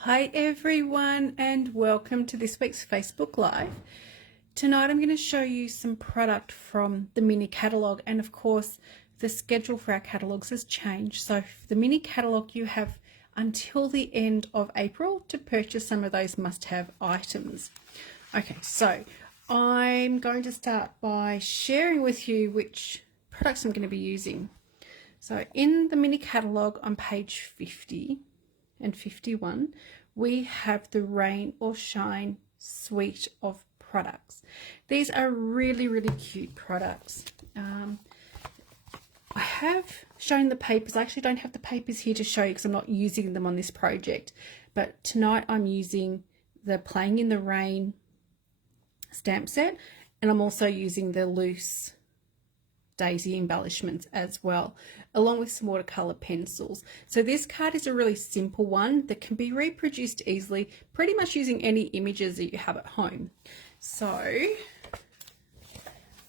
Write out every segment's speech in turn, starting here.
Hi everyone and welcome to this week's Facebook Live. Tonight I'm going to show you some product from the mini catalogue, and of course the schedule for our catalogues has changed. So for the mini catalogue you have until the end of April to purchase some of those must-have items. Okay, so I'm going to start by sharing with you which products I'm going to be using. So in the mini catalogue on page 50 and 51, we have the Rain or Shine suite of products. These are really cute products. I have shown the papers. I actually don't have the papers here to show you because I'm not using them on this project, but tonight I'm using the Playing in the Rain stamp set, and I'm also using the loose daisy embellishments as well, along with some watercolor pencils. So this card is a really simple one that can be reproduced easily, pretty much using any images that you have at home. So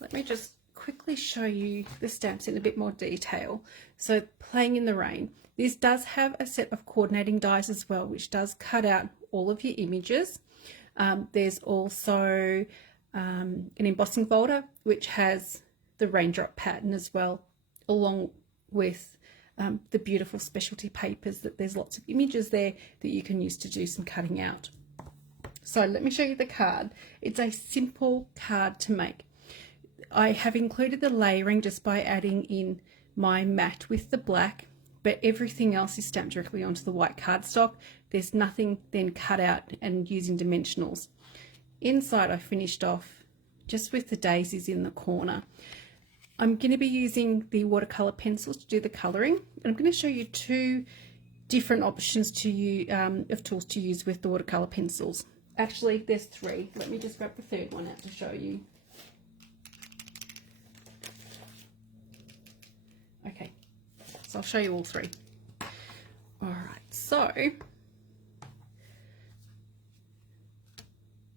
let me just quickly show you the stamps in a bit more detail. So Playing in the Rain, this does have a set of coordinating dies as well, which does cut out all of your images. There's also an embossing folder which has the raindrop pattern as well, along with the beautiful specialty papers that there's lots of images there that you can use to do some cutting out. So let me show you the card. It's a simple card to make. I have included the layering just by adding in my matte with the black, but everything else is stamped directly onto the white cardstock. There's nothing then cut out and using dimensionals. Inside I finished off just with the daisies in the corner. I'm going to be using the watercolor pencils to do the colouring, and I'm going to show you two different options to use, of tools to use with the watercolor pencils. Actually, there's three. Let me just grab the third one out to show you. Okay, so I'll show you all three. All right, so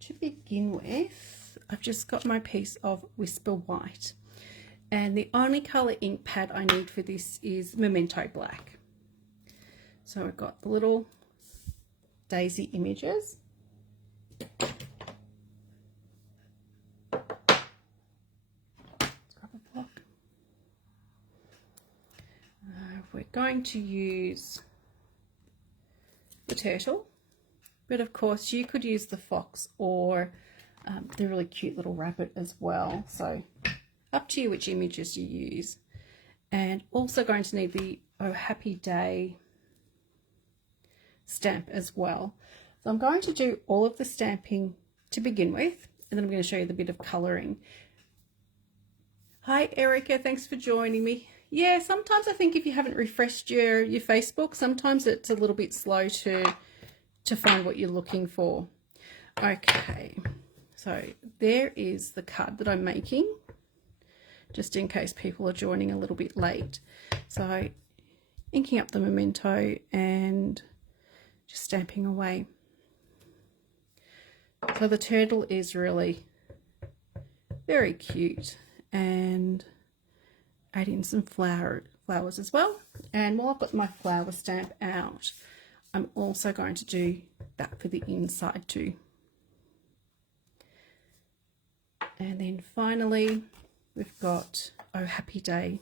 to begin with, I've just got my piece of Whisper White. And the only colour ink pad I need for this is Memento Black. So I've got the little daisy images. Let's grab a block. We're going to use the turtle, but of course you could use the fox or the really cute little rabbit as well. So up to you which images you use. And also going to need the Oh Happy Day stamp as well. So I'm going to do all of the stamping to begin with, and then I'm going to show you the bit of colouring. Hi Erica, thanks for joining me. Yeah, sometimes I think if you haven't refreshed your Facebook, sometimes it's a little bit slow to find what you're looking for. Okay, so there is the card that I'm making, just in case people are joining a little bit late. So inking up the memento and just stamping away. So the turtle is really very cute, and add in some flowers as well. And while I've got my flower stamp out, I'm also going to do that for the inside too. And then finally, we've got Oh Happy Day.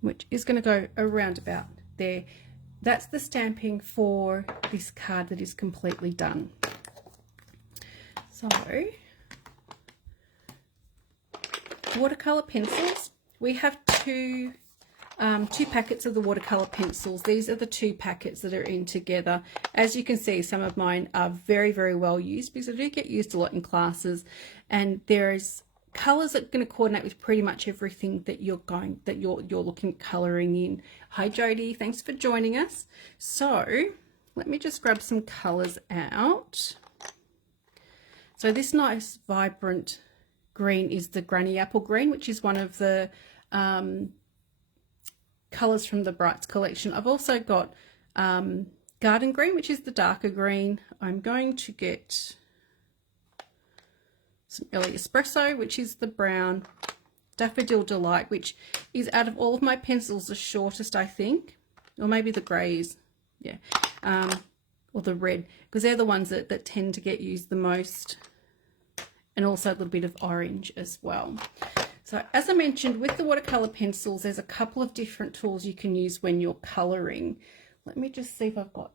Which is going to go around about there. That's the stamping for this card that is completely done. So, watercolor pencils. We have two packets of the watercolor pencils. These are the two packets that are in together. As you can see, some of mine are very well used because I do get used a lot in classes, and there's colors that are going to coordinate with pretty much everything that you're looking at coloring in. Hi Jody, thanks for joining us. So let me just grab some colors out. So this nice vibrant green is the Granny Apple Green, which is one of the colors from the Brights collection. I've also got Garden Green, which is the darker green. I'm going to get some Early Espresso, which is the brown, Daffodil Delight, which is out of all of my pencils the shortest, I think, or maybe the greys, yeah, or the red, because they're the ones that tend to get used the most, and also a little bit of orange as well. So as I mentioned, with the watercolor pencils, there's a couple of different tools you can use when you're coloring. Let me just see if I've got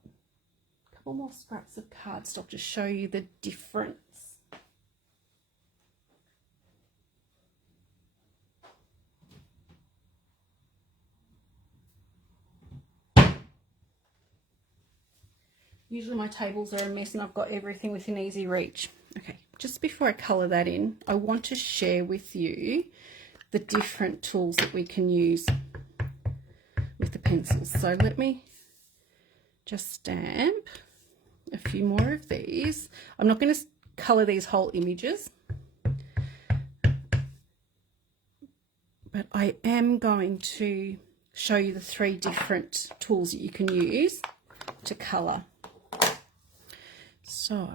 a couple more scraps of cardstock to show you the difference. Usually my tables are a mess and I've got everything within easy reach. Okay, just before I colour that in, I want to share with you the different tools that we can use with the pencils. So let me just stamp a few more of these. I'm not going to colour these whole images, but I am going to show you the 3 different tools that you can use to colour. So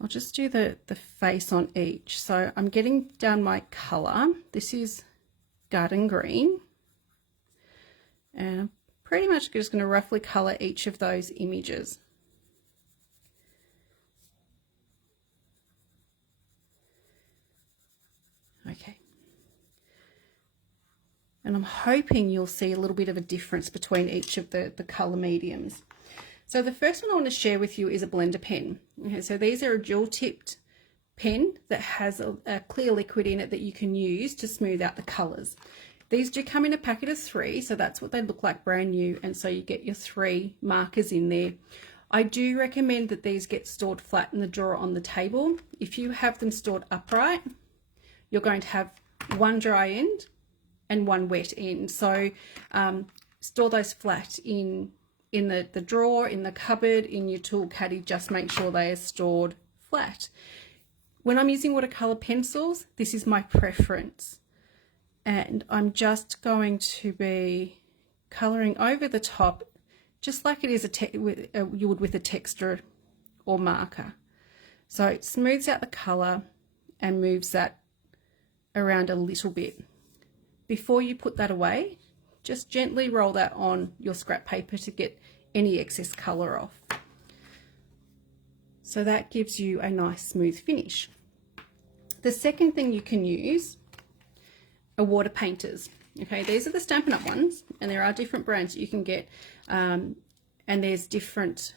I'll just do the face on each. So I'm getting down my colour. This is Garden Green. And I'm pretty much just going to roughly colour each of those images. Okay. And I'm hoping you'll see a little bit of a difference between each of the colour mediums. So the first one I want to share with you is a blender pen. Okay, so these are a dual tipped pen that has a clear liquid in it that you can use to smooth out the colours. These do come in a packet of 3, so that's what they look like brand new, and so you get your 3 markers in there. I do recommend that these get stored flat in the drawer on the table. If you have them stored upright, you're going to have one dry end and one wet end. So store those flat in the drawer, in the cupboard, in your tool caddy. Just make sure they are stored flat. When I'm using watercolor pencils, this is my preference. And I'm just going to be coloring over the top, just like it is you would with a texture or marker. So it smooths out the color and moves that around a little bit. Before you put that away, just gently roll that on your scrap paper to get any excess color off. So that gives you a nice smooth finish. The second thing you can use are water painters. Okay, these are the Stampin' Up! Ones, and there are different brands that you can get, and there's different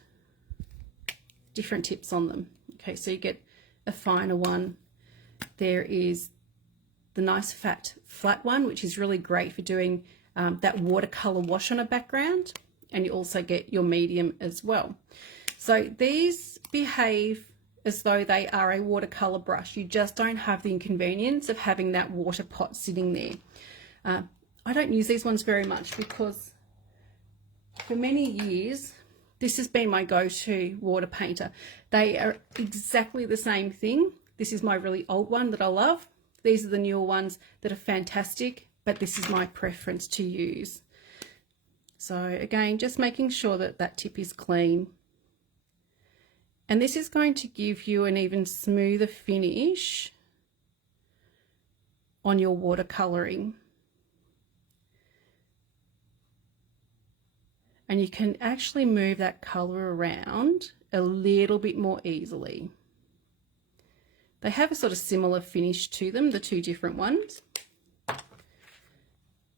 tips on them. Okay, so you get a finer one. There is the nice flat one, which is really great for doing that watercolor wash on a background, and you also get your medium as well. So these behave as though they are a watercolor brush. You just don't have the inconvenience of having that water pot sitting there. I don't use these ones very much because for many years this has been my go-to water painter. They are exactly the same thing. This is my really old one that I love. These are the newer ones that are fantastic, but this is my preference to use. So again, just making sure that that tip is clean. And this is going to give you an even smoother finish on your watercoloring. And you can actually move that color around a little bit more easily. They have a sort of similar finish to them, the 2 different ones.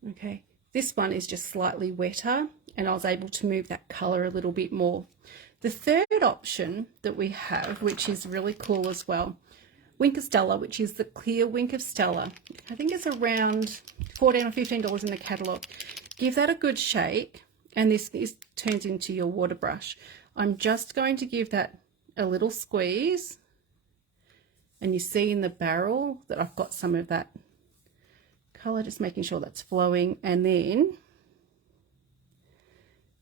Okay, this one is just slightly wetter, and I was able to move that color a little bit more. The third option that we have, which is really cool as well, Wink of Stella, which is the clear Wink of Stella. I think it's around $14 or $15 in the catalogue. Give that a good shake, and this turns into your water brush. I'm just going to give that a little squeeze, and you see in the barrel that I've got some of that colour, just making sure that's flowing. And then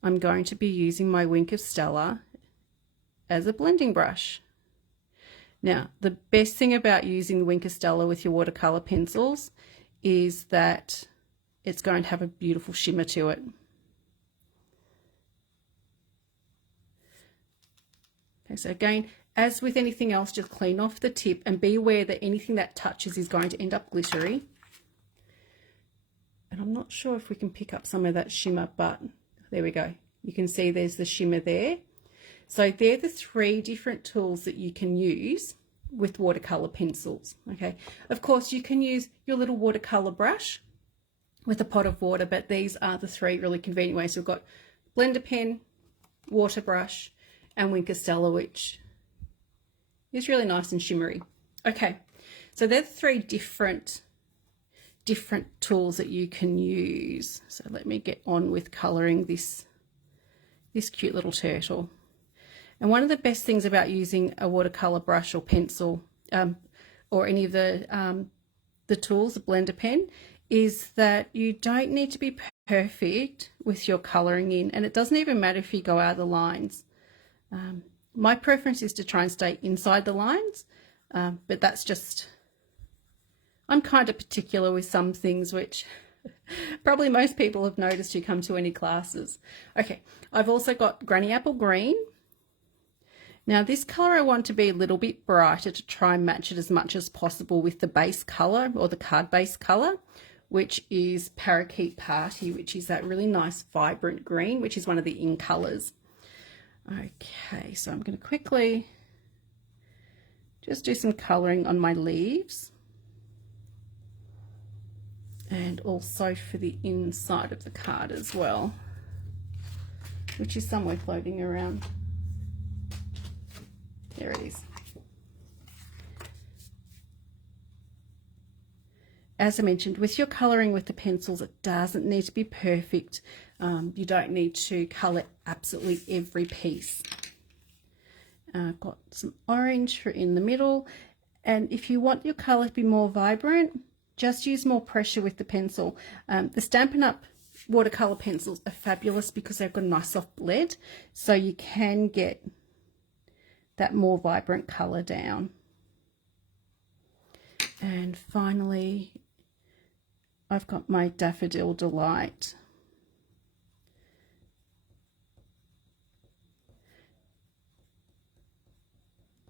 I'm going to be using my Wink of Stella as a blending brush. Now, the best thing about using the Wink of Stella with your watercolour pencils is that it's going to have a beautiful shimmer to it. Okay, so again, As with anything else, just clean off the tip and be aware that anything that touches is going to end up glittery. And I'm not sure if we can pick up some of that shimmer, but there we go. You can see there's the shimmer there. So they're the 3 different tools that you can use with watercolor pencils. Okay, of course you can use your little watercolor brush with a pot of water, but these are the 3 really convenient ways. So we've got blender pen, water brush, and Wink of Stella, which is really nice and shimmery. Okay, so they're the 3 different tools that you can use. So let me get on with coloring this cute little turtle. And one of the best things about using a watercolor brush or pencil, or any of the tools, the blender pen, is that you don't need to be perfect with your coloring in, and it doesn't even matter if you go out of the lines. My preference is to try and stay inside the lines, but that's just, I'm kind of particular with some things, which probably most people have noticed who come to any classes. Okay, I've also got Granny Apple Green. Now this colour I want to be a little bit brighter to try and match it as much as possible with the base colour, or the card base colour, which is Parakeet Party, which is that really nice vibrant green, which is one of the in colours. Okay, so I'm going to quickly just do some colouring on my leaves, and also for the inside of the card as well, which is somewhere floating around. There it is. As I mentioned, with your colouring with the pencils, it doesn't need to be perfect. You don't need to colour absolutely every piece. I've got some orange for in the middle, and if you want your colour to be more vibrant, just use more pressure with the pencil. The Stampin' Up! Watercolour pencils are fabulous because they've got a nice soft lead, so you can get that more vibrant colour down. And finally, I've got my Daffodil Delight.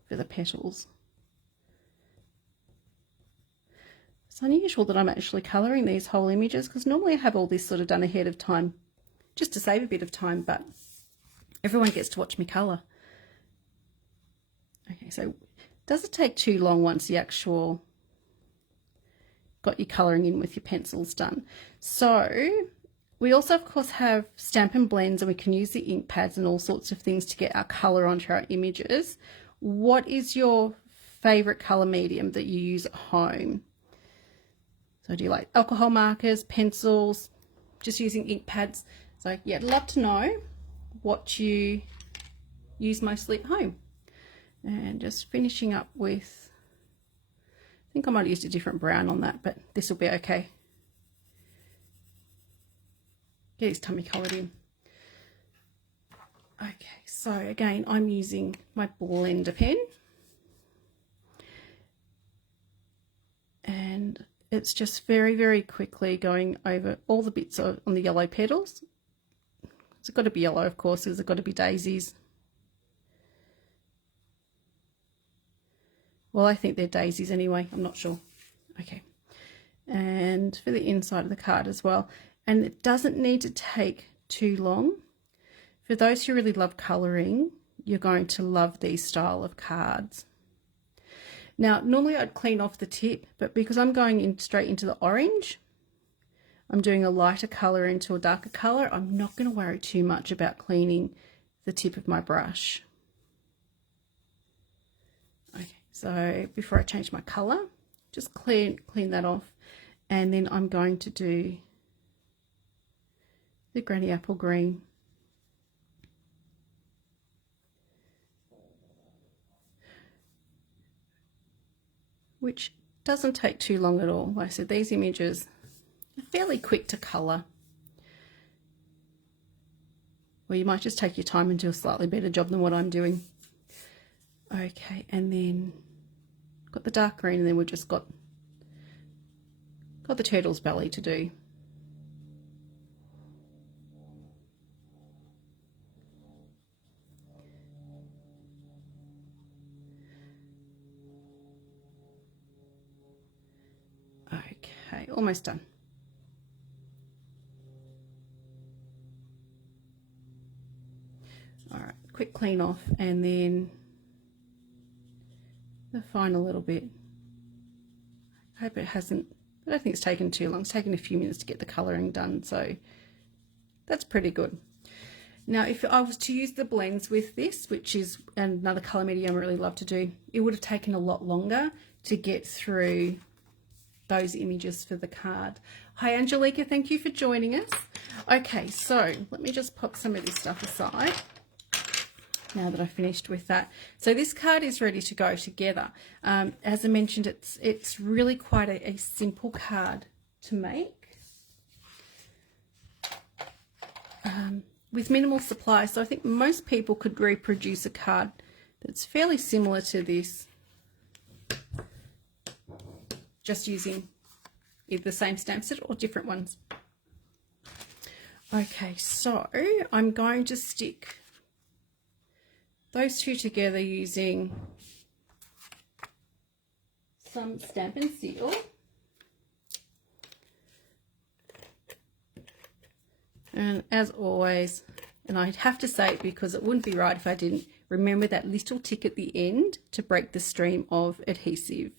For the petals. It's unusual that I'm actually colouring these whole images, because normally I have all this sort of done ahead of time just to save a bit of time, but everyone gets to watch me colour. Okay, so does it take too long once the actual got your colouring in with your pencils done? So we also of course have Stampin' Blends, and we can use the ink pads and all sorts of things to get our colour onto our images. What is your favourite colour medium that you use at home? So do you like alcohol markers, pencils, just using ink pads? So yeah, I'd love to know what you use mostly at home. And just finishing up with, I think I might have used a different brown on that, but this will be okay. Get his tummy coloured in. Okay, so again, I'm using my blender pen. And it's just very, very quickly going over all the bits on the yellow petals. It's got to be yellow, of course, because it's got to be daisies. Well, I think they're daisies anyway, I'm not sure. Okay, and for the inside of the card as well. And it doesn't need to take too long. For those who really love colouring, you're going to love these style of cards. Now, normally I'd clean off the tip, but because I'm going in straight into the orange, I'm doing a lighter colour into a darker colour, I'm not going to worry too much about cleaning the tip of my brush. Okay, so before I change my colour, just clean that off, and then I'm going to do the Granny Apple Green. Which doesn't take too long at all. Like I said, these images are fairly quick to colour. Or you might just take your time and do a slightly better job than what I'm doing. Okay, and then got the dark green, and then we've just got the turtle's belly to do. almost done. All right, quick clean off, and then the final little bit. I hope it hasn't, I don't think it's taken too long. It's taken a few minutes to get the colouring done, so that's pretty good. Now, if I was to use the blends with this, which is another colour medium I really love to do, it would have taken a lot longer to get through those images for the card. Hi, Angelica, thank you for joining us. Okay, so let me just pop some of this stuff aside now that I've finished with that. So this card is ready to go together. As I mentioned, it's really quite a simple card to make. With minimal supply, so I think most people could reproduce a card that's fairly similar to this, just using either the same stamp set or different ones. Okay, so I'm going to stick those two together using some Stampin' Seal. And as always, and I'd have to say it because it wouldn't be right if I didn't, remember that little tick at the end to break the stream of adhesive.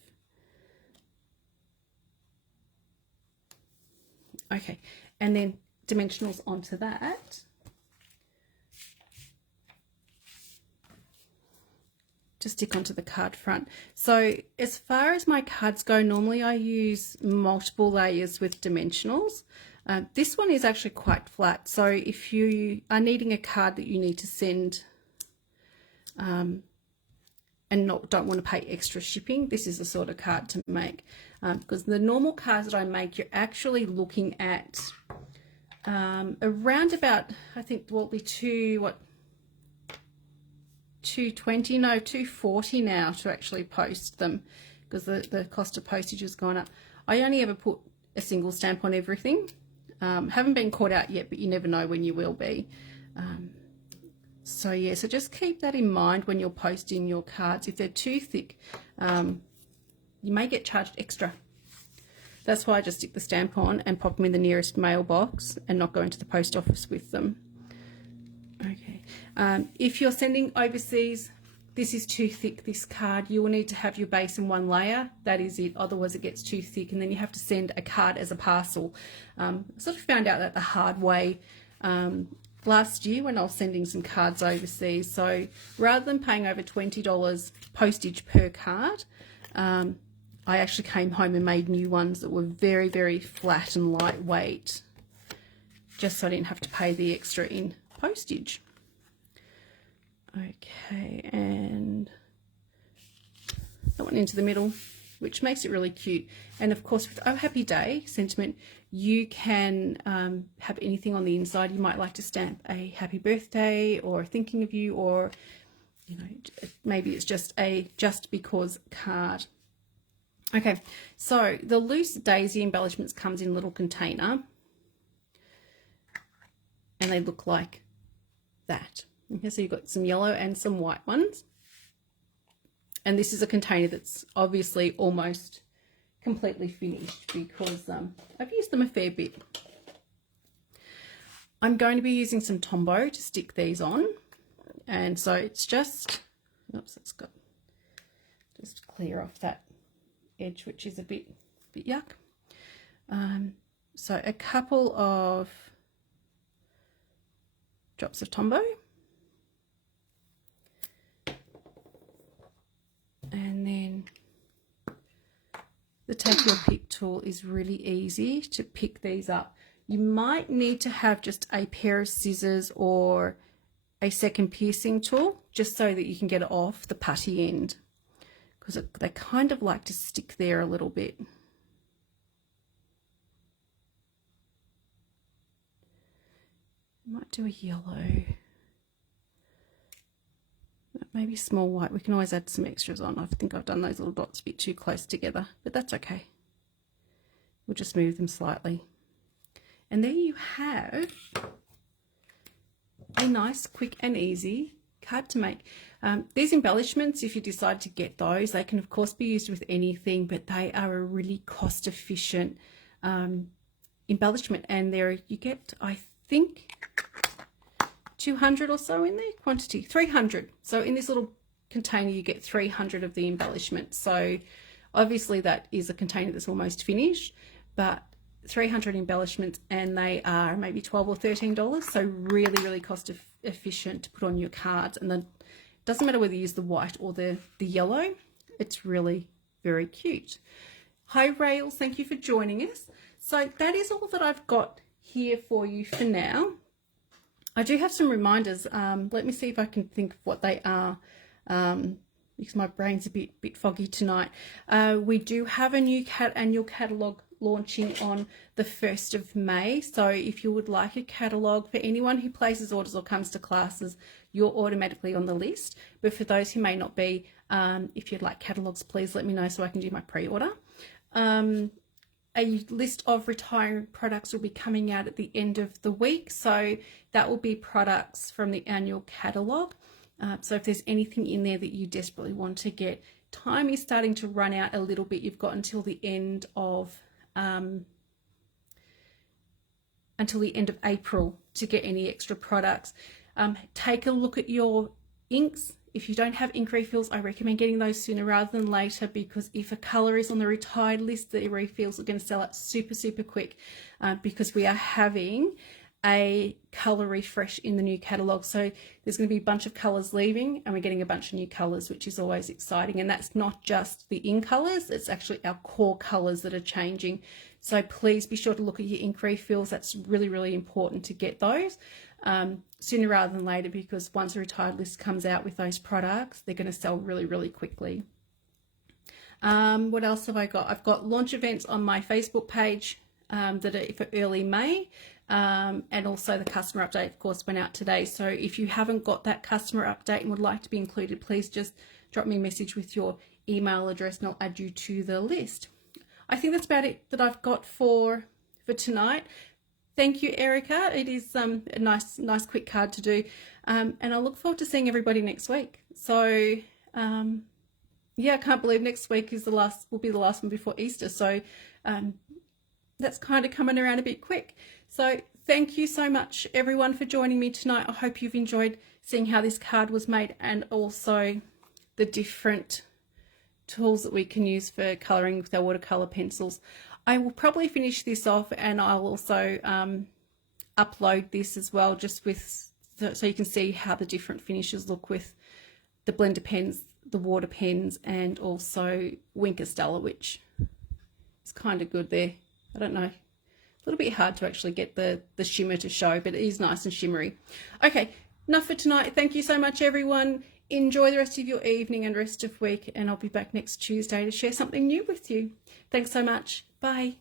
Okay, and then dimensionals onto that. To stick onto the card front. So as far as my cards go, normally I use multiple layers with dimensionals. This one is actually quite flat, so if you are needing a card that you need to send and don't want to pay extra shipping, this is the sort of card to make. Because the normal cards that I make, you're actually looking at around about, I think, will be $240 now to actually post them, because the cost of postage has gone up. I only ever put a single stamp on everything. Haven't been caught out yet, but you never know when you will be. So yeah, so just keep that in mind when you're posting your cards. If they're too thick, you may get charged extra. That's why I just stick the stamp on and pop them in the nearest mailbox and not go into the post office with them. Okay, if you're sending overseas, this is too thick, this card, you will need to have your base in one layer. That is it, otherwise it gets too thick and then you have to send a card as a parcel. Sort of found out that the hard way last year when I was sending some cards overseas. So rather than paying over $20 postage per card, I actually came home and made new ones that were very, very flat and lightweight, just so I didn't have to pay the extra in postage. Okay, and that one into the middle, which makes it really cute. And of course, with Oh Happy Day sentiment, you can have anything on the inside. You might like to stamp a happy birthday or thinking of you, or you know, maybe it's just a just because card. Okay, so the loose daisy embellishments comes in a little container, and they look like that. Okay, so you've got some yellow and some white ones. And this is a container that's obviously almost completely finished because I've used them a fair bit. I'm going to be using some Tombow to stick these on. And so it's just, oops, it's got, just clear off that edge, which is a bit yuck. So a couple of drops of Tombow. And then the Take Your Pick tool is really easy to pick these up. You might need to have just a pair of scissors or a second piercing tool just so that you can get it off the putty end, because they kind of like to stick there a little bit. Might do a yellow. Maybe small white. We can always add some extras on. I think I've done those little dots a bit too close together, but that's okay. We'll just move them slightly. And there you have a nice, quick and easy card to make. These embellishments, if you decide to get those, they can of course be used with anything, but they are a really cost efficient embellishment, and there you get, I think, 200 or so in there. Quantity 300. So in this little container you get 300 of the embellishment. So obviously that is a container that's almost finished, but 300 embellishments, and they are maybe $12 or $13. So really cost efficient to put on your cards, and then it doesn't matter whether you use the white or the yellow. It's really very cute. Hi Rails, thank you for joining us. So that is all that I've got here for you for now. I do have some reminders. Let me see if I can think of what they are, because my brain's a bit foggy tonight. We do have a new annual catalogue launching on the 1st of May. So if you would like a catalogue, for anyone who places orders or comes to classes, you're automatically on the list. But for those who may not be, if you'd like catalogues, please let me know so I can do my pre-order. A list of retiring products will be coming out at the end of the week. So that will be products from the annual catalogue. So if there's anything in there that you desperately want to get, time is starting to run out a little bit. You've got until the end of April to get any extra products. Take a look at your inks. If you don't have ink refills, I recommend getting those sooner rather than later, because if a colour is on the retired list, the refills are going to sell out super quick, because we are having a colour refresh in the new catalogue. So there's going to be a bunch of colours leaving, and we're getting a bunch of new colours, which is always exciting. And that's not just the in colours, it's actually our core colours that are changing. So please be sure to look at your ink refills. That's really important to get those sooner rather than later, because once a retired list comes out with those products, they're going to sell really quickly. What else have I got? I've got launch events on my Facebook page that are for early May. And also the customer update, of course, went out today. So if you haven't got that customer update and would like to be included, please just drop me a message with your email address and I'll add you to the list. I think that's about it that I've got for tonight. Thank you, Erica. It is a nice quick card to do, and I look forward to seeing everybody next week. So yeah, I can't believe next week is will be the last one before Easter. So that's kind of coming around a bit quick. So thank you so much, everyone, for joining me tonight. I hope you've enjoyed seeing how this card was made, and also the different tools that we can use for colouring with our watercolour pencils. I will probably finish this off, and I'll also upload this as well, just with so you can see how the different finishes look with the blender pens, the water pens, and also Wink Stella, which is kind of good there. I don't know, a little bit hard to actually get the shimmer to show, but it is nice and shimmery. Okay, enough for tonight. Thank you so much, everyone. Enjoy the rest of your evening and rest of week, and I'll be back next Tuesday to share something new with you. Thanks so much. Bye.